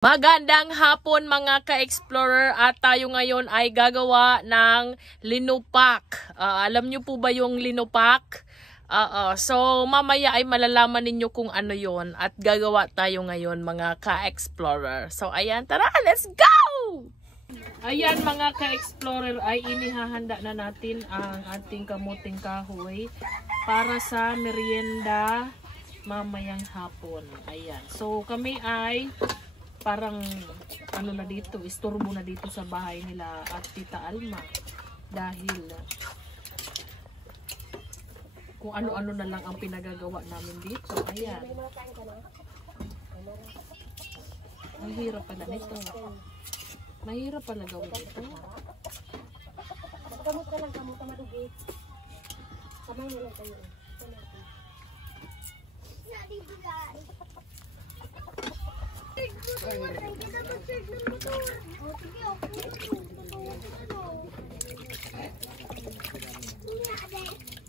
Magandang hapon mga ka-explorer, at tayo ngayon ay gagawa ng linupak. Alam nyo po ba yung linupak? So mamaya ay malalaman ninyo kung ano yon at gagawa tayo ngayon mga ka-explorer. So ayan, tara, let's go! Ayan mga ka-explorer, ay inihahanda na natin ang ating kamuting kahoy para sa merienda mamayang hapon. Ayan, so kami ay parang ano na dito, istorbo na dito sa bahay nila at Tita Alma dahil kung ano-ano na lang ang pinagagawa namin dito. Ayan, ang hirap pala nito, mahirap pala gawin ito. Kamot ka lang, kamot ka madugi. Kamay na lang kayo.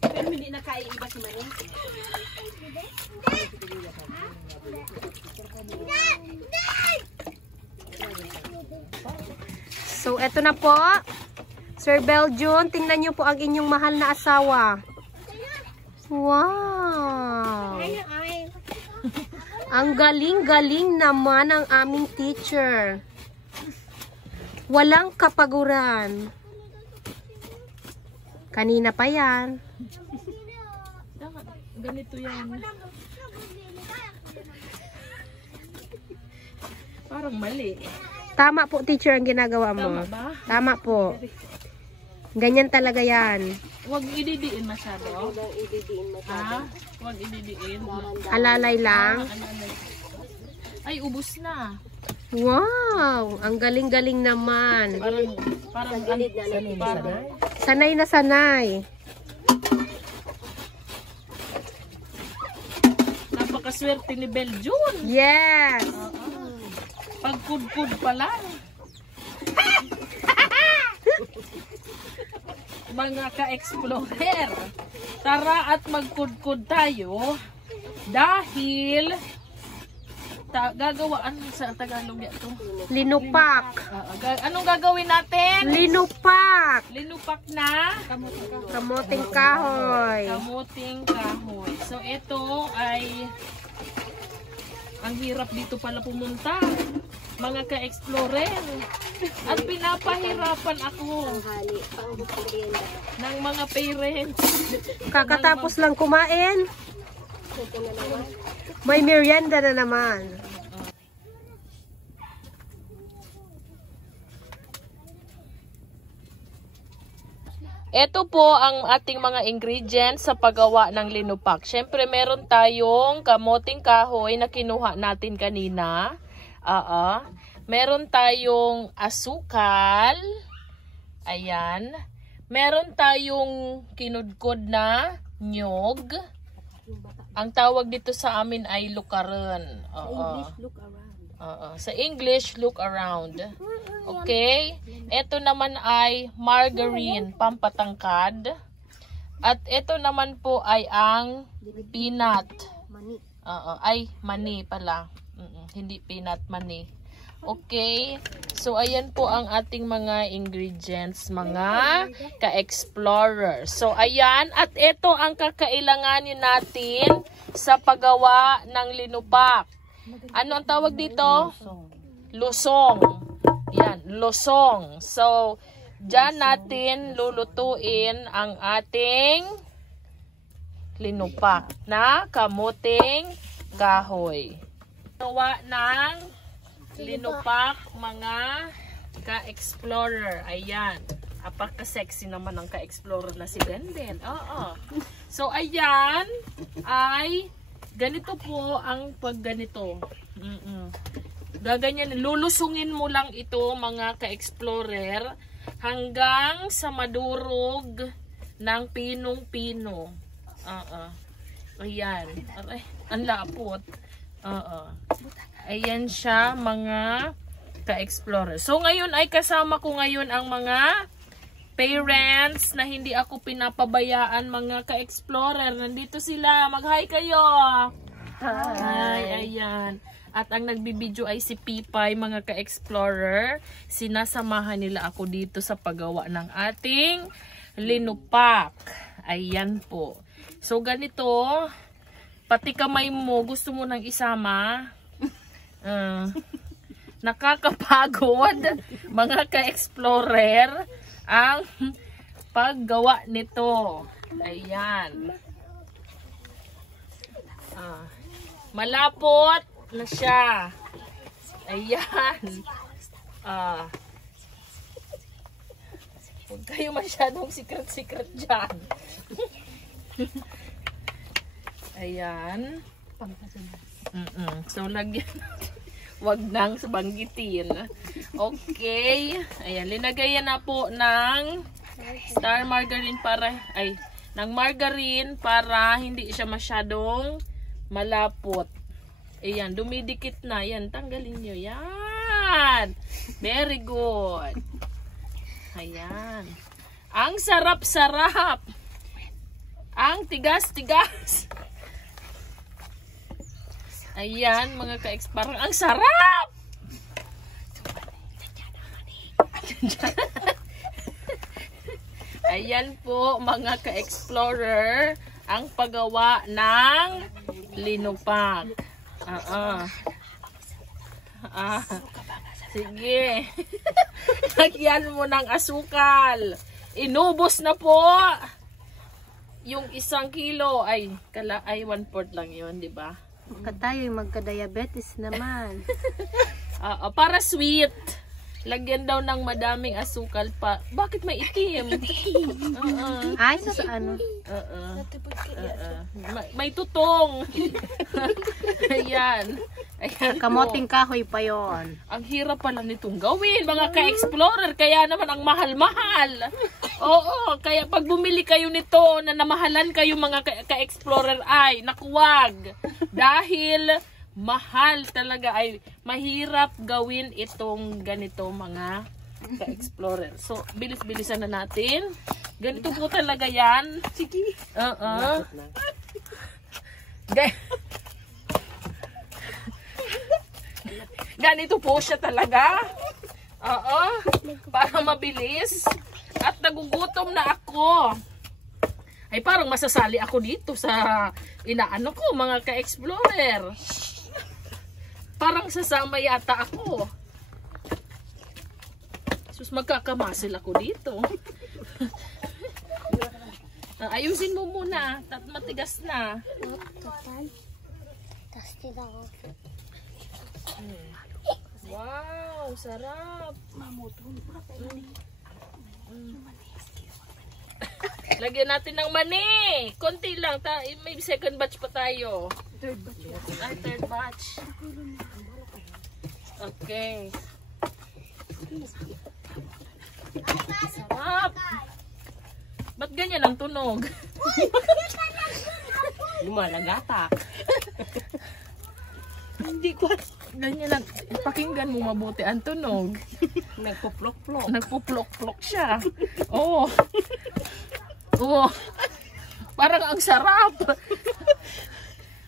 Pero hindi na kaiiba si Manin. So, eto na po. Sir Belgium, tingnan niyo po ang inyong mahal na asawa. Wow! Ang galing-galing naman ang aming teacher. Walang kapaguran. Kanina pa yan. Ganito yan. Parang mali. Tama po, teacher, ang ginagawa mo. Tama ba? Tama po. Ganyan talaga yan. Huwag ididiin masyado. Huwag ididiin masyado. Huwag ididiin. Alalay lang. Ay, ubos na. Wow! Ang galing-galing naman. Parang Gilid na natin. Sanay na sanay. Napakaswerte ni Belgium. Yes! Pagkud-kud pa lang. Mga ka-explorer, tara at magkud-kud tayo dahil gagawaan sa Tagalog ito. Linupak. Anong gagawin natin? Linupak. Linupak na Kamuting kahoy. kamuting kahoy. So ito ay ang hirap dito pala pumunta, mga ka-explorer. At pinapahirapan ako Tanghali, pang-merienda. ng mga parents. Kakatapos lang kumain, Ito na naman. may merienda na naman. Ito po ang ating mga ingredients sa paggawa ng linupak. Siyempre, meron tayong kamuting kahoy na kinuha natin kanina. Meron tayong asukal. Ayan. Meron tayong kinudkod na nyog. Ang tawag dito sa amin ay lukaran. Look around. Sa English, look around. Okay? Ito naman ay margarine, pampatangkad. At ito naman po ay ang peanut. Mani. Mani pala. Hindi peanut, mani. Okay? So, ayan po ang ating mga ingredients, mga ka-explorer. So, ayan. At ito ang kakailanganin natin sa paggawa ng linupak. Ano ang tawag dito? Lusong. Yan, lusong. So, dyan natin lulutuin ang ating linupak na kamuting kahoy. Gawa ng linupak, mga ka-explorer. Ayan. Apaka-sexy naman ang ka-explorer na si Benden. So, ayan ay ganito po ang pagganito. Gaganyan, lulusungin mo lang ito mga ka-explorer hanggang sa madurog ng pinong-pino. Ayan. Aray, ang lapot. Ayan siya mga ka-explorer. So ngayon ay kasama ko ngayon ang mga parents na hindi ako pinapabayaan, mga ka-explorer. Nandito sila. Mag-hi kayo. Hi. Ayan. At ang nagbibideo ay si Pipay, mga ka-explorer. Sinasamahan nila ako dito sa paggawa ng ating linupak. Ayan po. So ganito, pati kamay mo, gusto mo nang isama. Nakakapagod, mga ka-explorer, ang paggawa nito. Ayan. Malapot na siya. Ayan. Huwag kayo masyadong secret-secret dyan. Ayan. So, lagyan. Huwag nang sabanggitin. Okay. Ayan. Linagayan na po ng star margarine ng margarine para hindi siya masyadong malapot. Ayan, dumidikit na. Yan, tanggalin nyo. Yan. Very good. Ayan. Ang sarap-sarap. Ang tigas-tigas. Ayan, mga ka-explorer. Ang sarap! Ayan po, mga ka-explorer, ang paggawa ng linupak. Sige. Lagyan mo ng asukal. Inubos na po. Yung 1 kilo ay 1/4 lang yun, di ba? Tayo magka-diabetes naman. Para sweet. Lagyan daw ng madaming asukal pa. Bakit may itim? Ay, sa ano? May tutong. Ayan. Ayan Kamoting kahoy pa yon. Ang hirap pala nitong gawin, mga ka-explorer. Kaya naman ang mahal-mahal. Oo, kaya pag bumili kayo nito na namahalan kayo, mga ka-explorer, ay nakuwag. Dahil mahal talaga, ay mahirap gawin itong ganito, mga ka-explorer. So, bilis-bilisan na natin. Ganito po talaga yan. Sige. Ganito po siya talaga. Para mabilis. At nagugutom na ako. Ay parang masasali ako dito sa inaano ko, mga ka-explorer. Parang sasama yata ako. Sus, magkakamasil ako dito. Ayusin mo muna. Matigas na. Wow, sarap. Lagyan natin ng mani. Konti lang. May second batch pa tayo. Third batch. Okay. Sarap. Ba't ganyan ang tunog? Lumalagatak. Hindi ko. Ganyan lang. Pakinggan mo mabuti ang tunog. Nagpuplok-plok. Nagpuplok-plok siya. Oo. Oo. Parang ang sarap.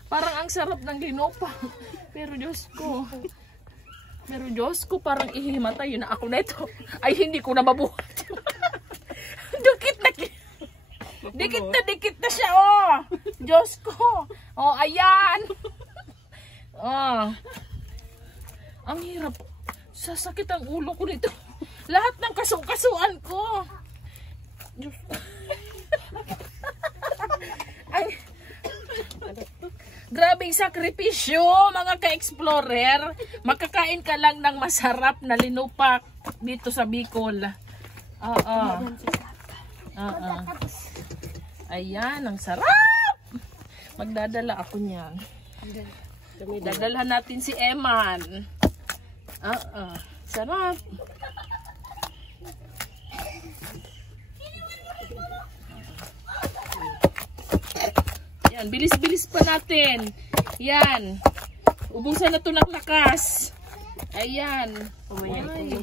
Parang ang sarap ng linupak. Pero Diyos ko, parang ihimatay na ako na ito. Ay, hindi ko na mabuhat. Dikit na siya, oh. Diyos ko. Oh, ayan. Oh. Ang hirap. Sasakit ang ulo ko nito. Lahat ng kasukasuan ko. Diyos. Ay. Grabing sakripisyo, mga ka-explorer. Makakain ka lang ng masarap na linupak dito sa Bicol. Ayan, ang sarap. Magdadala ako niyan. Dadalhan natin si Eman. Sarap. Yan, bilis-bilis pa natin. Yan. Ubusan na to ng lakas. Ayan. Ay,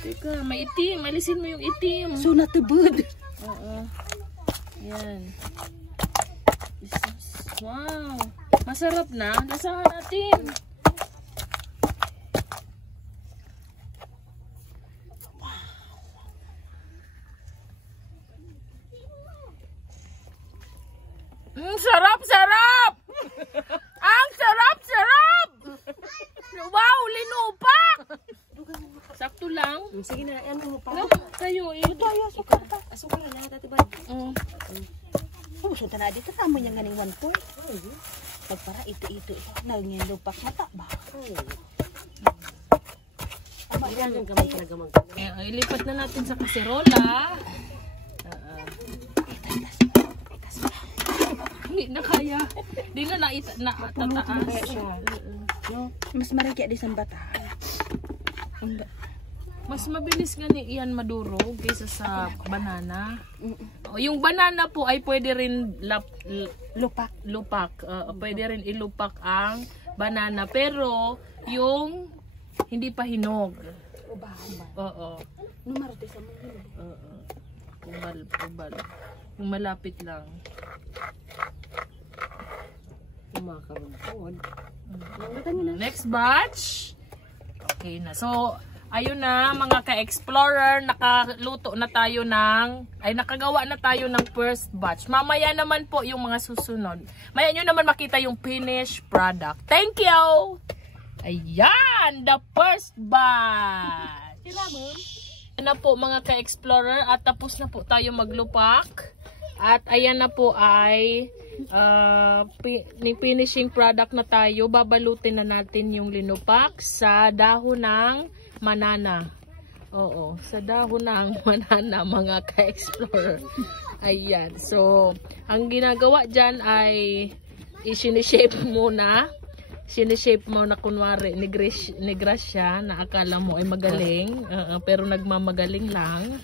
teka, may itim. Alisin mo yung itim. So natubod. Yan. Wow. Masarap na. Lasahan natin. Sarap! Ang sarap! Wow, linupak! Sakto lang. Sige na, ano mo pa? Tayo eh. Ito, ayo, asukal pa. Asukal na lahat, ate ba? Sunta na dito, tamo niya ganing 1/4. Pagpara, ito. Nangyan lupak mata ba? Yan gamay talaga mag. Ilipat na natin sa kaserola. Hindi na kaya. Hindi na natataas. Mas marikya di sa bata. Mas mabilis nga iyan madurog kaysa sa banana. Yung banana po ay pwede rin lupak. Pwede rin ilupak ang banana. Pero yung hindi pa hinog. Oo. Numarate sa mga. Ubal. Yung malapit lang. Kumakarugod. Next batch. Okay na. So, ayun na mga ka-explorer, nakagawa na tayo ng first batch. Mamaya naman po yung mga susunod. Maya nyo naman makita yung finished product. Thank you! Ayan, the first batch. Ayan na po mga ka-explorer at tapos na po tayo maglupak. At ayan na po ay finishing product na tayo. Babalutin na natin yung linupak sa dahon ng manana. Oo, sa dahon ng manana mga ka-explorer. Ayan. So, ang ginagawa dyan ay isinishape muna. Sinishape mo na kunwari negras siya na akala mo ay magaling. Pero nagmamagaling lang.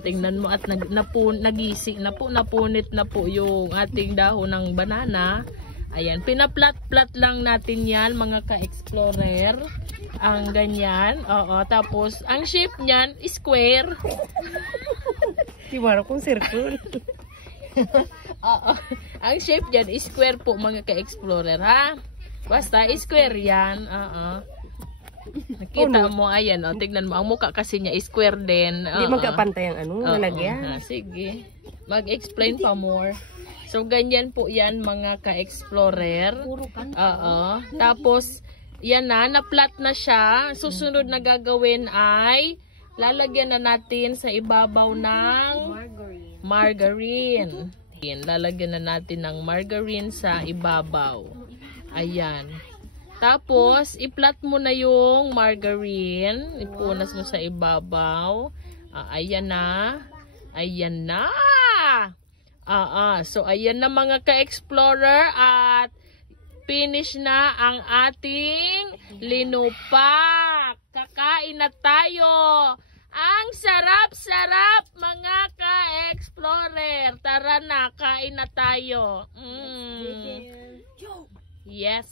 Tingnan mo at nagising na po, napunit na po yung ating dahon ng banana. Ayan, pinaplat-plat lang natin yan mga ka-explorer. Ang ganyan. Tapos, ang shape niyan, square. Iwara kong circle. Ang shape niyan, square po mga ka-explorer, ha? Basta, square yan. Nakita mo, ayan, tignan mo. Ang mukha kasi niya, square din. Hindi magkapantay ang nalagyan. Sige. Mag-explain pa more. So, ganyan po yan mga ka-explorer. Tapos, yan na-plat na siya. Susunod na gagawin ay lalagyan na natin sa ibabaw ng margarine. Lalagyan na natin ng margarine sa ibabaw. Ayan. Tapos, i-plat mo na yung margarine. Ipunas mo sa ibabaw. Ayan na. Ayan na. So, ayan na mga ka-explorer at finish na ang ating linupak. Kakain na tayo. Ang sarap-sarap mga ka-explorer. Tara na, kain na tayo. Yes.